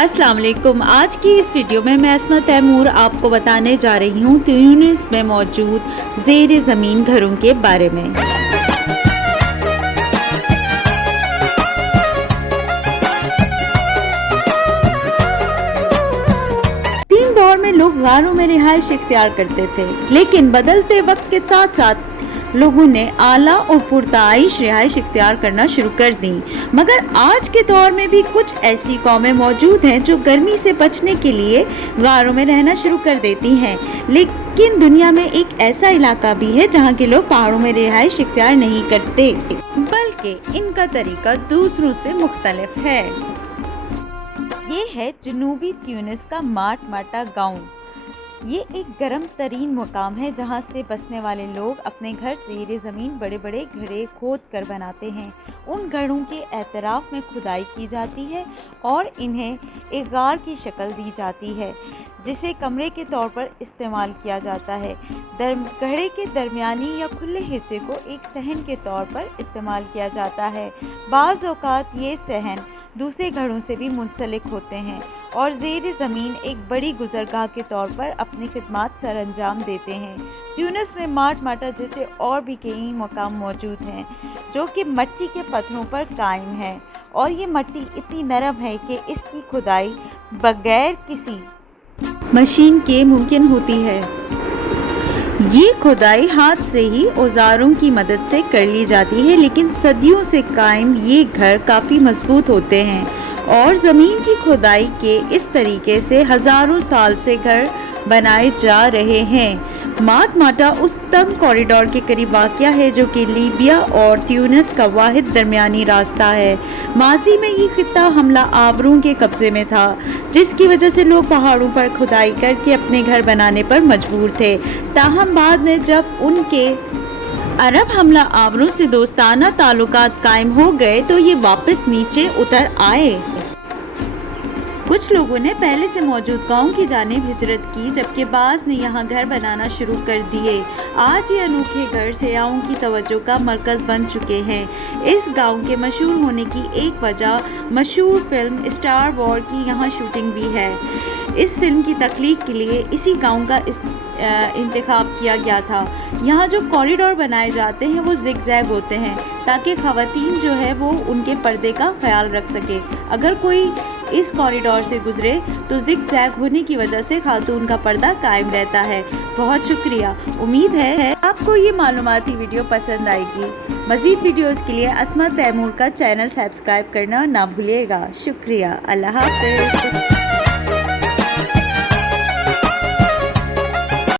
अस्सलाम वालेकुम। आज की इस वीडियो में मैं अस्मा तैमूर आपको बताने जा रही हूँ ट्यूनिस में मौजूद ज़ेर ज़मीन घरों के बारे में। तीन दौर में लोग गारों में रिहाइश इख्तियार करते थे, लेकिन बदलते वक्त के साथ साथ लोगों ने आला और पुरताइश रिहाइश इख्तियार करना शुरू कर दी। मगर आज के दौर में भी कुछ ऐसी कौमें मौजूद हैं जो गर्मी से बचने के लिए गारों में रहना शुरू कर देती हैं। लेकिन दुनिया में एक ऐसा इलाका भी है जहाँ के लोग पहाड़ों में रिहाइश इख्तियार नहीं करते, बल्कि इनका तरीका दूसरों से मुख्तलिफ है। ये है जनूबी ट्यूनिस का माट माटा गाँव। ये एक गर्म तरीन मुकाम है जहाँ से बसने वाले लोग अपने घर ज़ेरे ज़मीन बड़े बड़े घड़े खोद कर बनाते हैं। उन घड़ों के एतराफ़ में खुदाई की जाती है और इन्हें एक गार की शक्ल दी जाती है, जिसे कमरे के तौर पर इस्तेमाल किया जाता है। घड़े के दरमियानी या खुले हिस्से को एक सहन के तौर पर इस्तेमाल किया जाता है। बाज़ औक़ात ये सहन दूसरे घड़ों से भी मुंसलिक होते हैं और ज़ेर ज़मीन एक बड़ी गुज़रगाह के तौर पर अपनी खिदमात सर अंजाम देते हैं। ट्यूनिस में माट माटा जैसे और भी कई मकाम मौजूद हैं जो कि मिट्टी के पत्थरों पर कायम है, और ये मिट्टी इतनी नरम है कि इसकी खुदाई बगैर किसी मशीन के मुमकिन होती है। ये खुदाई हाथ से ही औजारों की मदद से कर ली जाती है, लेकिन सदियों से कायम ये घर काफ़ी मजबूत होते हैं और ज़मीन की खुदाई के इस तरीके से हज़ारों साल से घर बनाए जा रहे हैं। माट माटा उस तंग कॉरिडोर के करीब वाक़या है जो कि लीबिया और ट्यूनिस का वाहिद दरमियानी रास्ता है। माजी में ये खित्ता हमला आवरों के कब्ज़े में था, जिसकी वजह से लोग पहाड़ों पर खुदाई करके अपने घर बनाने पर मजबूर थे। ताहम बाद में जब उनके अरब हमला आवरों से दोस्ताना ताल्लुकात कायम हो गए तो ये वापस नीचे उतर आए। कुछ लोगों ने पहले से मौजूद गाँव की जानिब हिजरत की, जबकि बाज़ ने यहाँ घर बनाना शुरू कर दिए। आज ये अनोखे घर सयाहों की तवज्जो का मरकज़ बन चुके हैं। इस गाँव के मशहूर होने की एक वजह मशहूर फिल्म स्टार वॉर की यहाँ शूटिंग भी है। इस फिल्म की तख्लीक के लिए इसी गाँव का इंतखाब किया गया था। यहाँ जो कॉरिडोर बनाए जाते हैं वो ज़िगज़ैग होते हैं ताकि ख़वातीन जो है वो उनके पर्दे का ख्याल रख सके। अगर कोई इस कॉरिडोर से गुजरे तो ज़िगज़ैग होने की वजह से खातून का पर्दा कायम रहता है। बहुत शुक्रिया। उम्मीद है आपको ये मालूमाती वीडियो पसंद आएगी। मज़ीद वीडियोज़ के लिए अस्मा तैमूर का चैनल सब्सक्राइब करना ना भूलिएगा। शुक्रिया। अल्लाह हाफ़िज़।